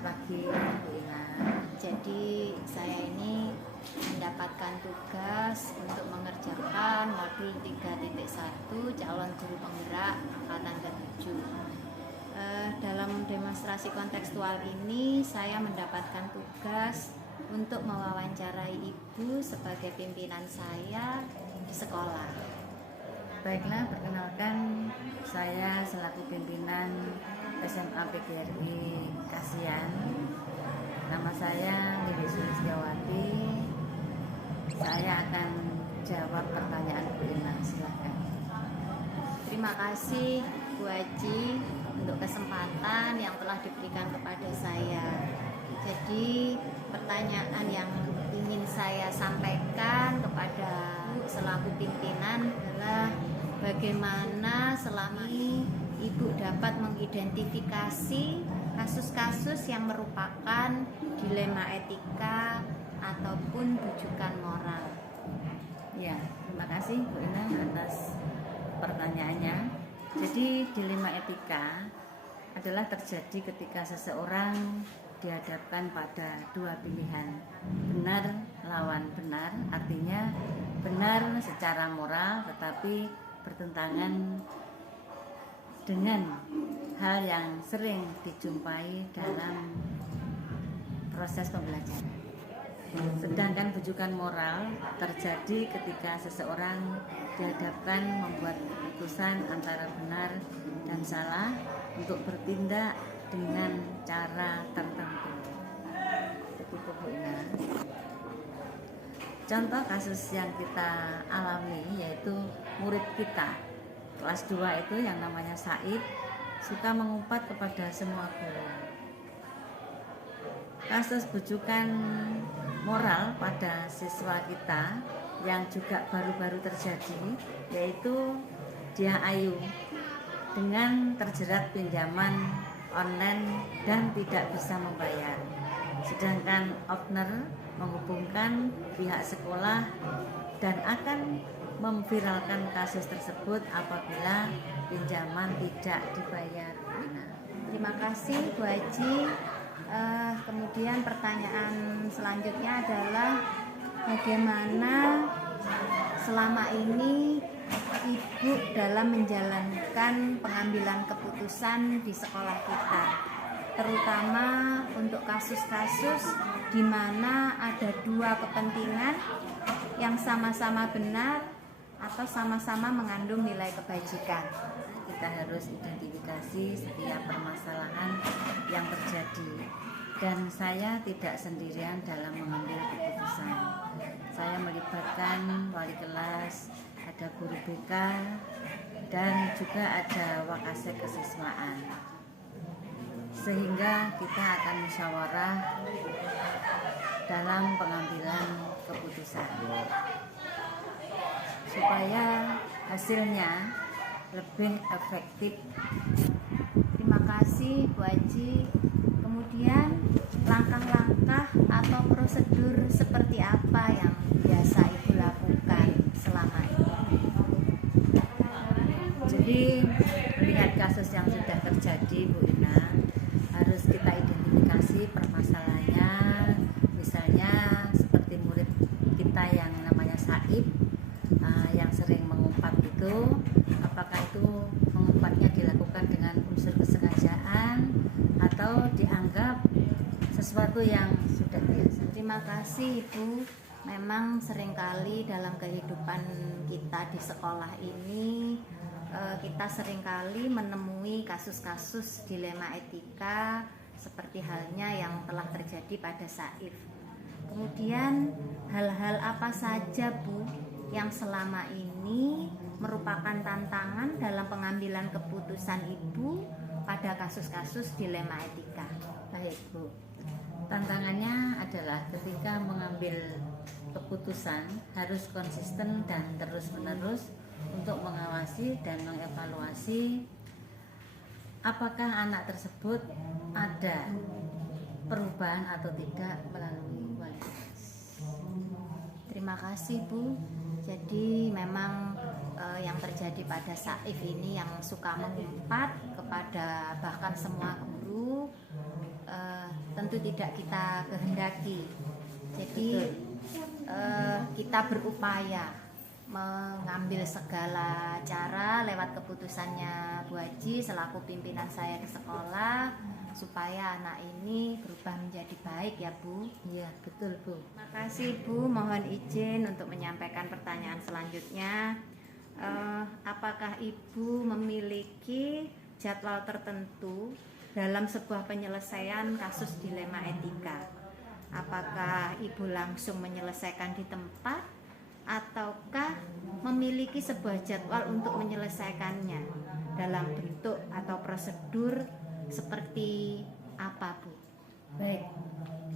Selamat pagi Bu Ina. Jadi saya ini mendapatkan tugas untuk mengerjakan modul 3.1 calon guru penggerak angkatan ke-7. Dalam demonstrasi kontekstual ini saya mendapatkan tugas untuk mewawancarai ibu sebagai pimpinan saya di sekolah. Baiklah, perkenalkan saya selaku pimpinan SMA PGRI Kasian. Nama saya Lili Sulistiawati. Saya akan jawab pertanyaan Bu Ina, silakan. Terima kasih Bu Haji untuk kesempatan yang telah diberikan kepada saya. Jadi pertanyaan yang ingin saya sampaikan kepada selaku pimpinan adalah bagaimana selama ini Ibu dapat mengidentifikasi kasus-kasus yang merupakan dilema etika ataupun rujukan moral. Ya, terima kasih Bu Ina atas pertanyaannya. Jadi dilema etika adalah terjadi ketika seseorang dihadapkan pada dua pilihan, benar lawan benar, artinya benar secara moral tetapi bertentangan dengan hal yang sering dijumpai dalam proses pembelajaran. Sedangkan rujukan moral terjadi ketika seseorang dihadapkan membuat keputusan antara benar dan salah untuk bertindak dengan cara tertentu. Begitu Bu Ina. Contoh kasus yang kita alami yaitu murid kita kelas 2 itu yang namanya Said suka mengumpat kepada semua guru. Kasus bujukan moral pada siswa kita yang juga baru-baru terjadi yaitu dia Ayu dengan terjerat pinjaman online dan tidak bisa membayar. Sedangkan owner menghubungkan pihak sekolah dan akan memviralkan kasus tersebut apabila pinjaman tidak dibayar. Terima kasih Bu Haji. Kemudian pertanyaan selanjutnya adalah bagaimana selama ini Ibu dalam menjalankan pengambilan keputusan di sekolah kita, terutama untuk kasus-kasus di mana ada dua kepentingan yang sama-sama benar atau sama-sama mengandung nilai kebajikan. Kita harus identifikasi setiap permasalahan yang terjadi, dan saya tidak sendirian dalam mengambil keputusan. Saya melibatkan wali kelas, ada guru BK, dan juga ada wakasek kesiswaan. Sehingga kita akan musyawarah dalam pengambilan keputusan supaya hasilnya lebih efektif. Terima kasih Bu Haji. Kemudian langkah-langkah atau prosedur seperti apa yang biasa Ibu lakukan selama ini? Jadi melihat kasus yang sudah terjadi Bu Ina, harus kita identifikasi permasalahannya. Misalnya seperti murid kita yang namanya Saib yang sering mengumpat itu, apakah itu mengumpatnya dilakukan dengan unsur kesengajaan atau dianggap sesuatu yang sudah biasa. Terima kasih Ibu. Memang seringkali dalam kehidupan kita di sekolah ini kita seringkali menemui kasus-kasus dilema etika seperti halnya yang telah terjadi pada Saif. Kemudian hal-hal apa saja Bu yang selama ini merupakan tantangan dalam pengambilan keputusan Ibu pada kasus-kasus dilema etika? Baik Bu, tantangannya adalah ketika mengambil keputusan harus konsisten dan terus-menerus untuk mengawasi dan mengevaluasi apakah anak tersebut ada perubahan atau tidak melalui wali kelas. Terima kasih Bu. Jadi memang yang terjadi pada Saif ini yang suka mengumpat kepada bahkan semua guru itu tentu tidak kita kehendaki. Jadi kita berupaya mengambil segala cara lewat keputusannya Bu Haji selaku pimpinan saya di sekolah supaya anak ini berubah menjadi baik ya Bu. Iya, betul Bu. Terima kasih Bu, mohon izin untuk menyampaikan pertanyaan selanjutnya. Apakah Ibu memiliki jadwal tertentu dalam sebuah penyelesaian kasus dilema etika? Apakah Ibu langsung menyelesaikan di tempat ataukah memiliki sebuah jadwal untuk menyelesaikannya dalam bentuk atau prosedur seperti apa Bu? Baik,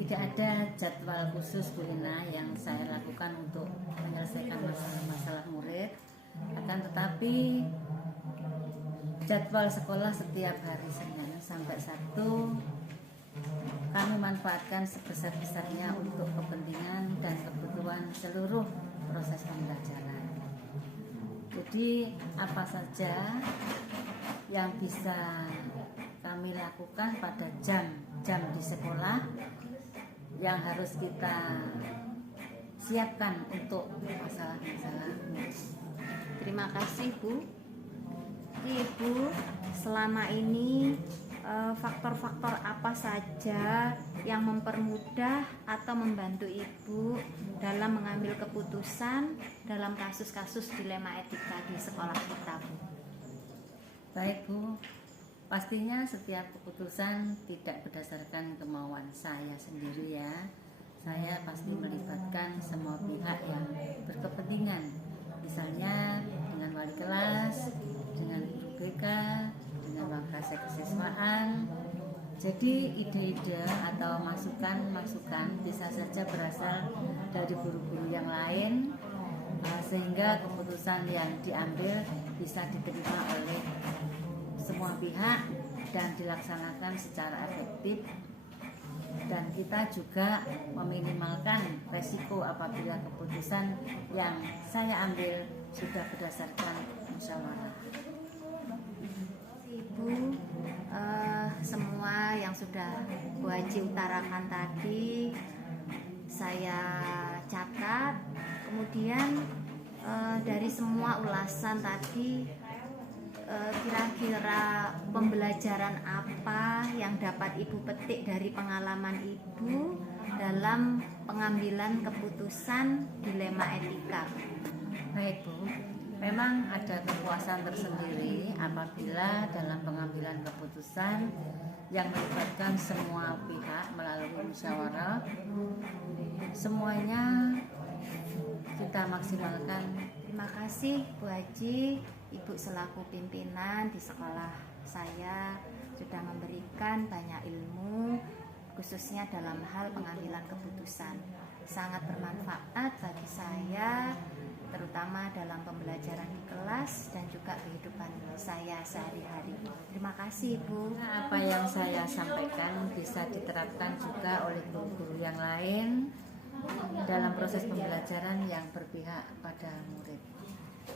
tidak ada jadwal khusus Bu Ina yang saya lakukan untuk menyelesaikan masalah-masalah murid. Akan tetapi jadwal sekolah setiap hari Senin sampai Sabtu kami manfaatkan sebesar-besarnya untuk kepentingan dan kebutuhan seluruh proses pembelajaran. Jadi apa saja yang bisa kami lakukan pada jam di sekolah yang harus kita siapkan untuk masalah-masalah. Terima kasih Bu. Ibu, selama ini faktor-faktor apa saja yang mempermudah atau membantu Ibu dalam mengambil keputusan dalam kasus-kasus dilema etika di sekolah kita Bu? Baik Bu, pastinya setiap keputusan tidak berdasarkan kemauan saya sendiri ya. Saya pasti melibatkan semua pihak yang berkepentingan, misalnya dengan wali kelas, dengan guru BK, dengan wakasek kesiswaan. Jadi ide-ide atau masukan-masukan bisa saja berasal dari guru-guru yang lain, sehingga keputusan yang diambil bisa diterima oleh semua pihak dan dilaksanakan secara efektif. Dan kita juga meminimalkan resiko apabila keputusan yang saya ambil sudah berdasarkan musyawarah. Ibu, semua yang sudah Bu Haji utarakan tadi saya catat. Kemudian dari semua ulasan tadi, kira-kira pembelajaran apa yang dapat Ibu petik dari pengalaman Ibu dalam pengambilan keputusan dilema etika? Baik Bu, memang ada kepuasan tersendiri apabila dalam pengambilan keputusan yang melibatkan semua pihak melalui musyawarah, semuanya kita maksimalkan. Terima kasih Bu Haji, Ibu selaku pimpinan di sekolah saya sudah memberikan banyak ilmu khususnya dalam hal pengambilan keputusan. Sangat bermanfaat bagi saya terutama dalam pembelajaran di kelas dan juga kehidupan saya sehari-hari. Terima kasih Bu. Apa yang saya sampaikan bisa diterapkan juga oleh guru-guru yang lain dalam proses pembelajaran yang berpihak pada murid.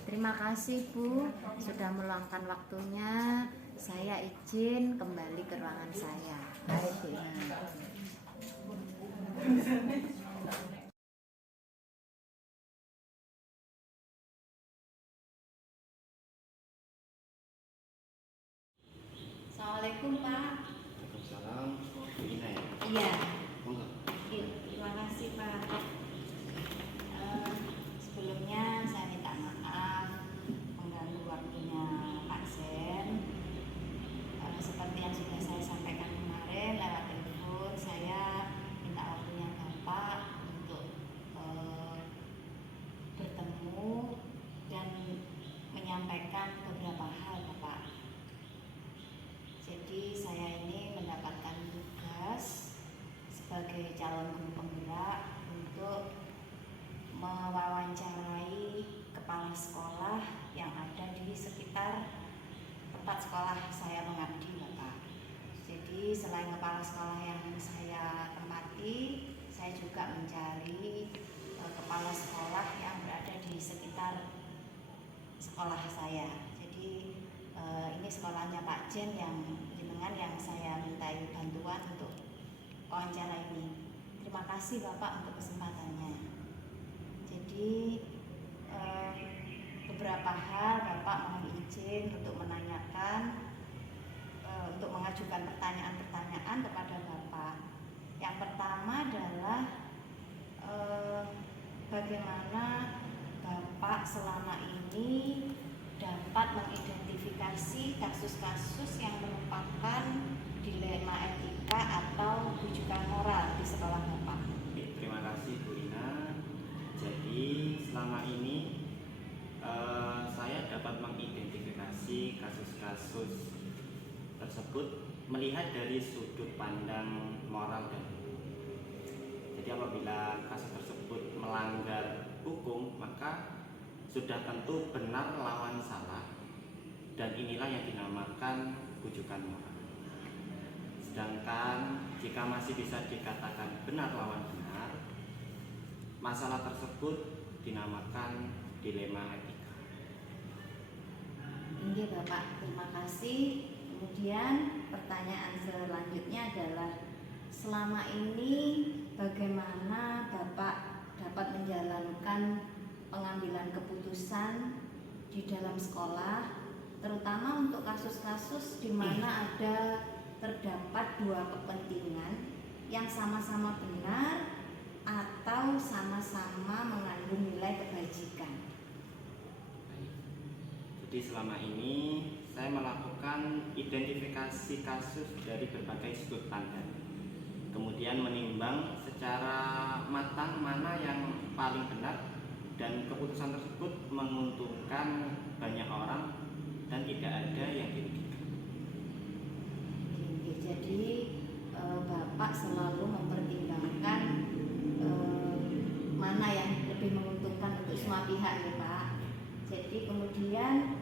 Terima kasih Bu sudah meluangkan waktunya. Saya izin kembali ke ruangan saya. Baik Bu. Assalamualaikum Pak. Waalaikumsalam. Ini ya. Iya. Monggo. Terima kasih Pak. Sebelumnya saya minta maaf mengganggu waktunya Pak Sen. Seperti yang sudah saya sampaikan kemarin lewat telepon, saya minta waktunya Bapak untuk bertemu dan menyampaikan beberapa hal Bapak. Jadi saya ini mendapatkan tugas sebagai calon guru penggerak untuk mewawancarai kepala sekolah yang ada di sekitar tempat sekolah saya mengabdi Bapak. Jadi selain kepala sekolah yang saya tempati, saya juga mencari kepala sekolah yang berada di sekitar sekolah saya. Jadi ini sekolahnya Pak Jen yang jenengan dengan yang saya mintai bantuan untuk wawancara ini. Terima kasih Bapak untuk kesempatannya. Jadi beberapa hal Bapak mohon izin untuk menanyakan, untuk mengajukan pertanyaan-pertanyaan kepada Bapak. Yang pertama adalah bagaimana Bapak selama ini dapat mengidentifikasi kasus-kasus yang merupakan dilema etika atau rujukan moral di sekolah Bapak. Terima kasih Bu Ina. Jadi selama ini saya dapat mengidentifikasi kasus-kasus tersebut melihat dari sudut pandang moral dan hukum. Jadi apabila kasus tersebut melanggar hukum, maka sudah tentu benar lawan salah, dan inilah yang dinamakan rujukan moral. Sedangkan jika masih bisa dikatakan benar lawan benar, masalah tersebut dinamakan dilema etika. Ini Bapak, terima kasih. Kemudian pertanyaan selanjutnya adalah, selama ini bagaimana Bapak dapat menjalankan pengambilan keputusan di dalam sekolah, terutama untuk kasus-kasus di mana terdapat dua kepentingan yang sama-sama benar atau sama-sama mengandung nilai kebajikan. Jadi selama ini saya melakukan identifikasi kasus dari berbagai sudut pandang, kemudian menimbang secara matang mana yang paling benar, dan keputusan tersebut menguntungkan banyak orang dan tidak ada yang dirugikan. Jadi Bapak selalu mempertimbangkan mana yang lebih menguntungkan untuk semua pihak ya Pak. Jadi kemudian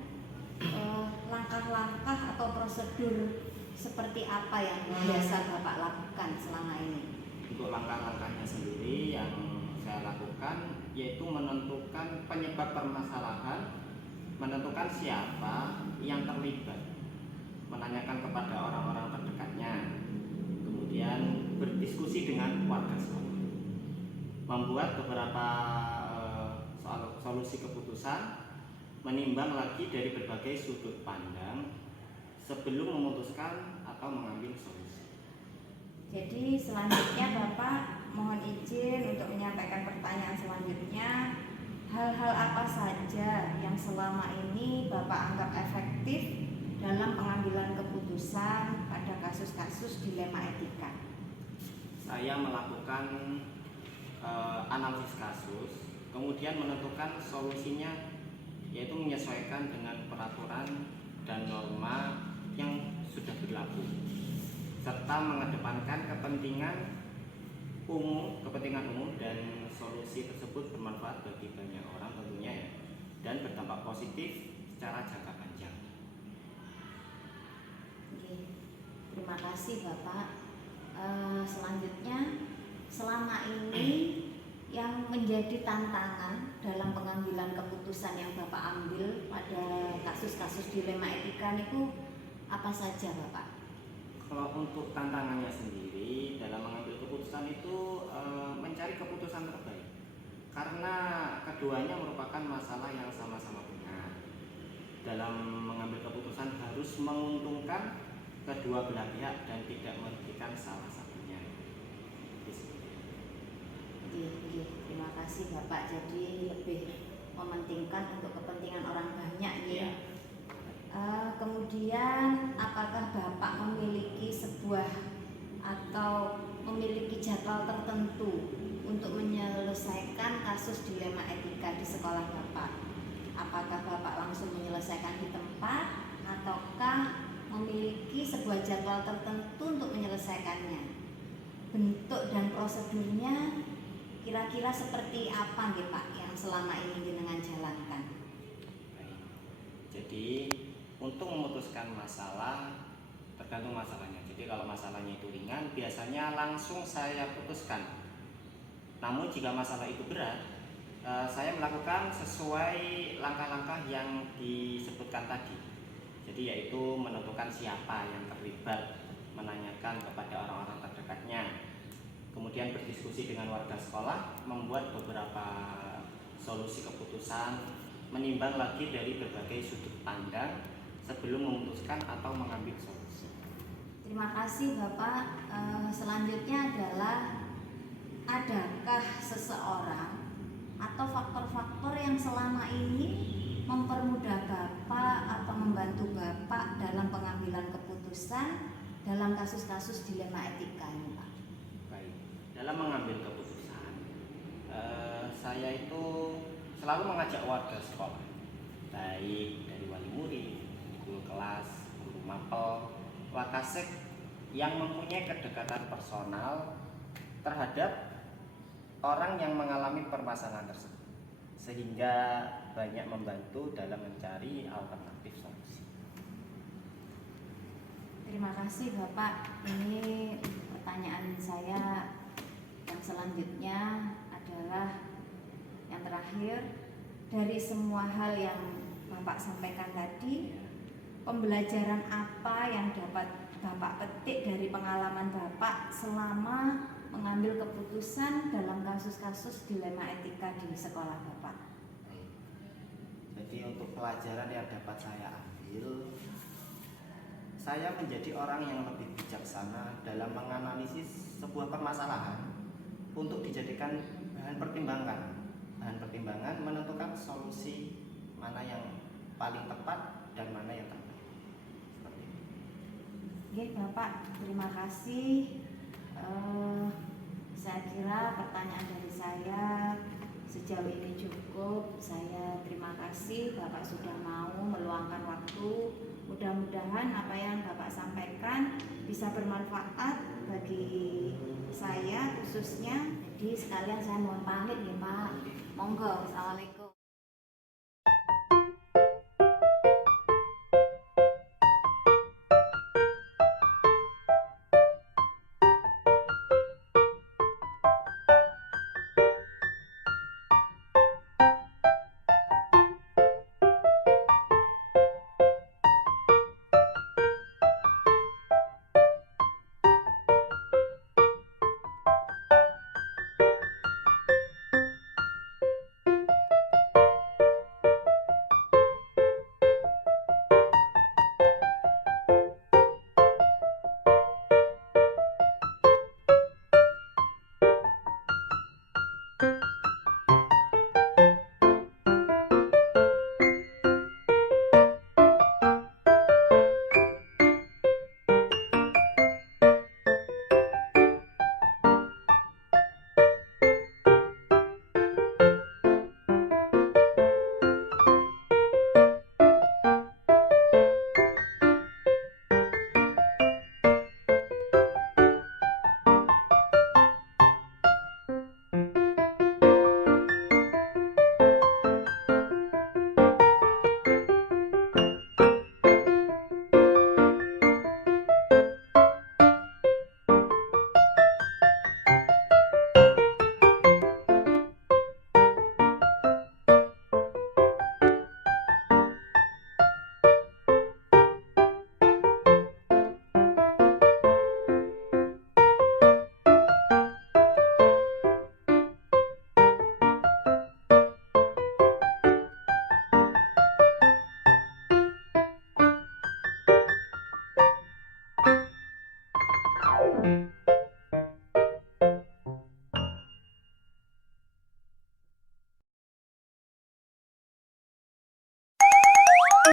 langkah-langkah atau prosedur seperti apa yang biasa Bapak lakukan selama ini? Untuk langkah-langkahnya sendiri yang saya lakukan yaitu menentukan penyebab permasalahan, menentukan siapa yang terlibat, menanyakan kepada orang-orang terdekatnya, kemudian berdiskusi dengan warga sekolah, membuat beberapa solusi keputusan, menimbang lagi dari berbagai sudut pandang sebelum memutuskan atau mengambil solusi. Jadi selanjutnya Bapak mohon izin untuk menyampaikan pertanyaan selanjutnya. Hal-hal apa saja yang selama ini Bapak anggap efektif dalam pengambilan keputusan pada kasus-kasus dilema etika? Saya melakukan analisis kasus, kemudian menentukan solusinya, yaitu menyesuaikan dengan peraturan dan norma yang sudah berlaku, serta mengedepankan kepentingan umum dan solusi tersebut bermanfaat bagi banyak orang tentunya ya, dan berdampak positif secara jangka panjang. Oke, terima kasih Bapak. Selanjutnya, selama ini yang menjadi tantangan dalam pengambilan keputusan yang Bapak ambil pada kasus-kasus dilema etika itu apa saja Bapak? Kalau untuk tantangannya sendiri dalam mengambil keputusan itu mencari keputusan terbaik, karena keduanya merupakan masalah yang sama-sama benar. Dalam mengambil keputusan harus menguntungkan kedua belah pihak dan tidak merugikan salah satunya. Terima kasih Bapak. Jadi lebih mementingkan untuk kepentingan orang banyak ya. Kemudian apakah Bapak memiliki sebuah atau memiliki jadwal tertentu untuk menyelesaikan kasus dilema etika di sekolah Bapak? Apakah Bapak langsung menyelesaikan di tempat ataukah memiliki sebuah jadwal tertentu untuk menyelesaikannya? Bentuk dan prosedurnya kira-kira seperti apa nih Pak yang selama ini jenengan jalankan? Jadi untuk memutuskan masalah tergantung masalahnya. Jadi kalau masalahnya itu ringan, biasanya langsung saya putuskan. Namun jika masalah itu berat, saya melakukan sesuai langkah-langkah yang disebutkan tadi. Jadi yaitu menentukan siapa yang terlibat, menanyakan kepada orang-orang terdekatnya, kemudian berdiskusi dengan warga sekolah, membuat beberapa solusi keputusan, menimbang lagi dari berbagai sudut pandang sebelum memutuskan atau mengambil solusi. Terima kasih Bapak. Selanjutnya adalah, adakah seseorang atau faktor-faktor yang selama ini mempermudah Bapak atau membantu Bapak dalam pengambilan keputusan dalam kasus-kasus dilema etika ini, Pak? Baik, dalam mengambil keputusan, saya itu selalu mengajak warga sekolah, baik dari wali murid, guru kelas, guru mapel, wakasek yang mempunyai kedekatan personal terhadap orang yang mengalami permasalahan tersebut, sehingga banyak membantu dalam mencari alternatif solusi. Terima kasih Bapak. Ini pertanyaan saya yang selanjutnya adalah yang terakhir. Dari semua hal yang Bapak sampaikan tadi, pembelajaran apa yang dapat Bapak petik dari pengalaman Bapak selama mengambil keputusan dalam kasus-kasus dilema etika di sekolah Bapak? Jadi untuk pelajaran yang dapat saya ambil, saya menjadi orang yang lebih bijaksana dalam menganalisis sebuah permasalahan untuk dijadikan bahan pertimbangan menentukan solusi mana yang paling tepat dan mana yang terbaik. Seperti itu. Oke Bapak, terima kasih. Saya kira pertanyaan dari saya sejauh ini cukup. Saya terima kasih Bapak sudah mau meluangkan waktu. Mudah-mudahan apa yang Bapak sampaikan bisa bermanfaat bagi saya khususnya. Jadi sekalian saya mohon pamit ya Pak. Monggo. Assalamualaikum.